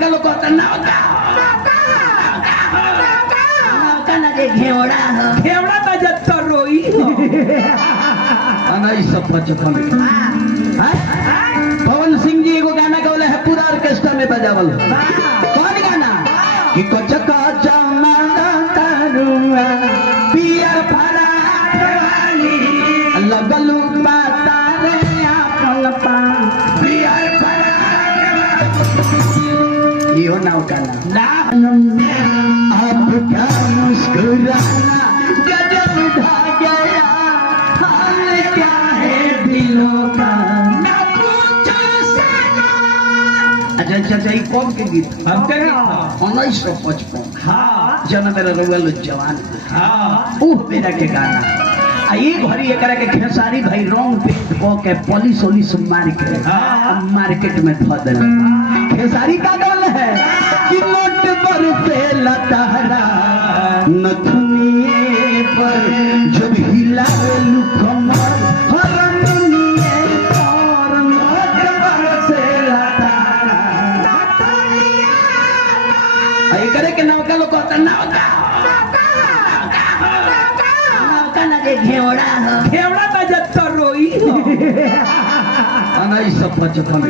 नौका लोग कहता नौका ना जे घेवड़ा घेवड़ा बजत तो रोई अनाई सब बचपन पवन सिंह जी एगो गाना गौले है पूरा ऑर्केस्ट्रा में बजावल कौन गाना कि कचका जमाना तारुआ पियर फरा वाली लगलू माता रे आपन पा पियर फरा यो नाव गाना अब क्या मुस्कुराना गजब ढा गया हाल क्या है दिलों का ना पूछो सना। अच्छा ये कौन के गीत हम के गीत 1955 हाँ जब मेरा रोयल जवान हाँ मेरा के गाना ये घड़ी एक के खेसारी भाई रंग पेंट को के पुलिस उलिस मार के मार्केट में धो देल खेसारी का गाल है कि नोट पर पे लतारा नथुनिए पर जब हिलावेलु कमर हरमुनिए पर नोट पर से लतारा नथुनिए करे के नौका लोग कहता नौका ना जे घेवड़ा घेवड़ा बजत तो रोई अनाई सब बचपन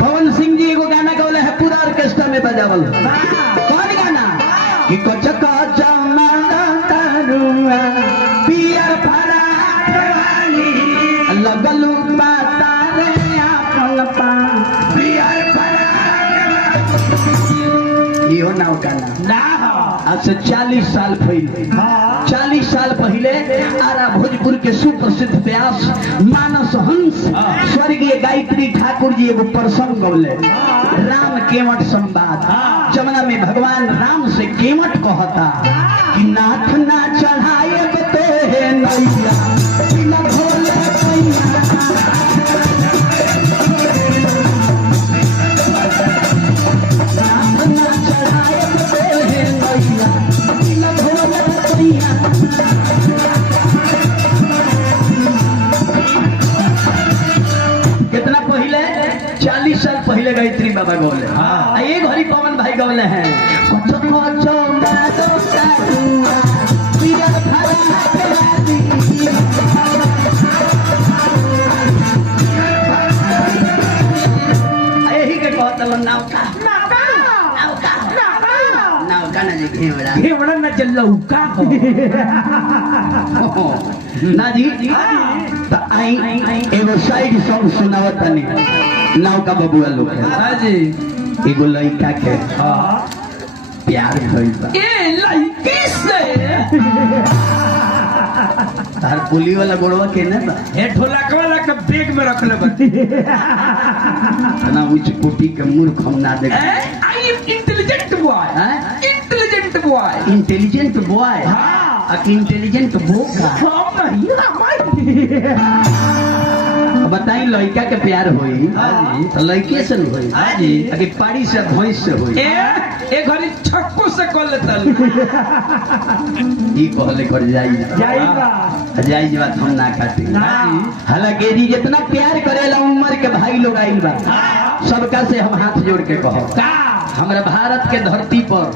पवन सिंह जी एगो गाना गौले है पूरा ऑर्केस्ट्रा में बजावल कौन गाना कि कचका जमाना तारुआ पियर फरा वाली लगलू माता रे आपन पा पियर फरा यो नाव गाना ना आज से 40 साल पहले 40 साल पहले आरा भोजपुर के सुप्रसिद्ध व्यास मानस हंस स्वर्गीय गायत्री ठाकुर जी एगो प्रसंग गौले राम केवट संवाद जमुना में भगवान राम से केवट कहता कि नाथ ना चढ़ाए बते है नैया कि न भोले पैया नाथ ना चढ़ाए बते है नैया कि न भोले पैया। कितना पहले 40 साल पहले गायत्री बाबा गौले ये घड़ी पवन भाई गौले हैं यही के कहता नौका नौका ना जी घेवड़ा ना चल लौका ना जी तो आई एगो साइड सॉन्ग सुनावत तनी नौका बबुआ लोग हां जी एगो लड़का के प्यार भइल बा ए लड़की से तार पुली वाला गोड़वा के ना बा ए ढोलक वाला के बैग में रख ले बती ना उच कोटी के मूर्ख हम ना देख I am intelligent boy intelligent boy हां इंटेलिजेंट बोका हम नहीं बताई लड़का के प्यार होई तो लड़के से होई अगर पाड़ी से भैंस से होई ए घड़ी छक्को से कर लेता ई कहले कर जाई बात हम ना काटी हालांकि जी जितना प्यार करेला उम्र के भाई लोग आइल बा सबका से हम हाथ जोड़ के कहो हमरा भारत के धरती पर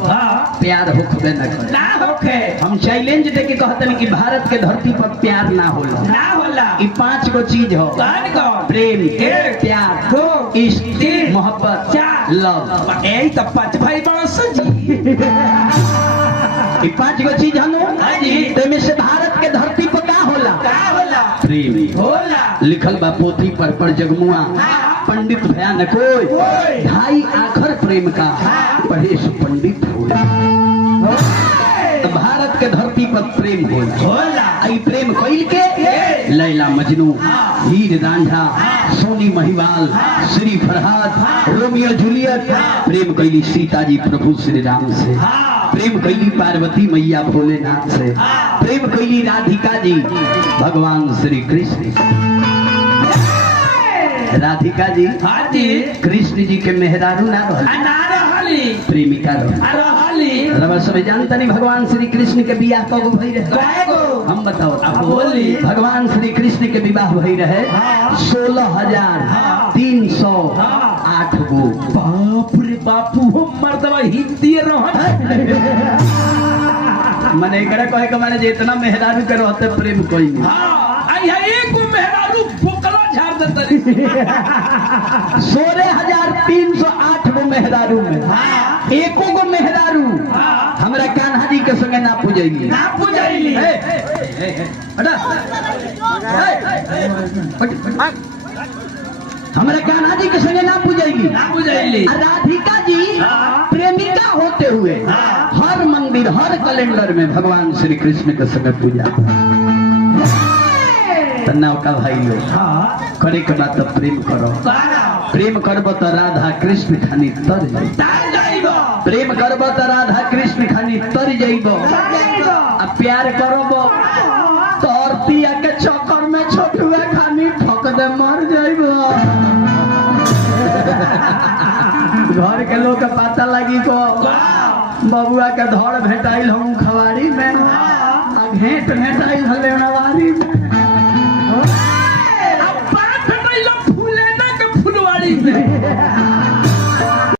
प्यार होखबे ना करे ना होखे हम चैलेंज देके कहतनी कि भारत के धरती पर प्यार ना होला ई 5 गो चीज हो प्रेम प्यार इश्क मोहब्बत लव यही तो 5 भाई बड़ा जी ई 5 गो चीज हनु तो में से भारत के धरती पर का होला प्रेम होला लिखल बा पोथी पर जगमुआ पंडित भयान कोई ढाई आखर प्रेम का पढ़े सो पंडित होला तो भारत के धरती पर प्रेम होला आई प्रेम कइल के लैला मजनू हीर रांझा सोनी महिवाल श्री फरहाद रोमियो जूलियट प्रेम कइली सीता जी प्रभु श्री राम से प्रेम कइली पार्वती मैया भोलेनाथ से प्रेम कइली राधिका जी भगवान श्री कृष्ण राधिका जी कृष्ण जी के मेहरारू ना रहल प्रेमिका रवा सब जानता नहीं भगवान श्री कृष्ण के विवाह कब भई रहे हम बताओ बोली भगवान श्री कृष्ण के विवाह भई रहे 16,308 गो। बाप रे बापू हम मर्दवा हिंदी मने एकरा कहे के माने जे इतना मेहरारू के रहते प्रेम कोई नहीं। आई है एक मेहरारू बोकला झाड़ देता 16,308 गो मेहरारू में एको गो मेहरारू हमरा कान्हा जी के संगे ना पूजैली हमरा कान्हा जी के संगे ना पूजैली। राधिका जी प्रेमिका होते हुए हर मंदिर हर कैलेंडर में भगवान श्री कृष्ण के संगे पूजा तन्ना का भाई लोग करे के बात प्रेम करो। प्रेम करब तो राधा कृष्ण खानी तर जाइबो। प्रेम करब तो राधा कृष्ण खानी तर जाइबो। आ प्यार करब तो औरतिया के चक्कर में छोटुआ खानी ठोक दे मर जाइबो। घर के लोग के पता लगी को बबुआ के धड़ भेटाइल हम खवारी में आ घेट भेटाइल हले नवारी में।